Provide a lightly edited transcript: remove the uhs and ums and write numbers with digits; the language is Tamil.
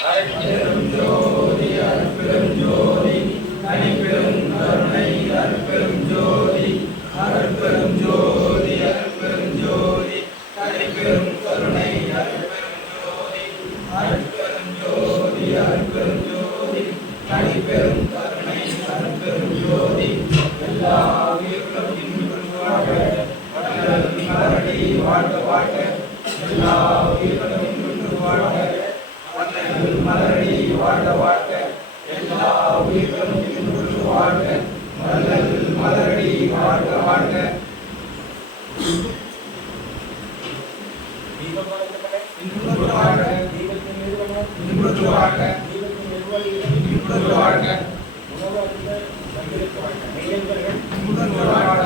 அருட்பெரும் ஜோதி அருட்பெரும் ஜோதி தனிப்பெரும் கருணை அருட்பெரும் ஜோதி அருட்பெரும் ஜோதி அருட்பெரும் ஜோதி தனிப்பெரும் கருணை அருட்பெரும் ஜோதி அருட்பெரும் ஜோதி அருட்பெரும் ஜோதி தனிப்பெரும் கருணை அருட்பெரும் ஜோதி எல்லா உயிர்களும் இன்புற்று வாழ்க வள்ளல் மலரடி வாழ்க வாழ்க எல்லா உயிர்களும் இன்புற்று வாழ்க வள்ளல் மலரடி வாழ்க வாழ்க எல்லா உயிர்களும் இன்புற்று வாழ்க வள்ளல் மலரடி வாழ்க வாழ்க இன்புற்று வாழ்க இன்புற்று வாழ்க இன்புற்று வாழ்க இன்புற்று வாழ்க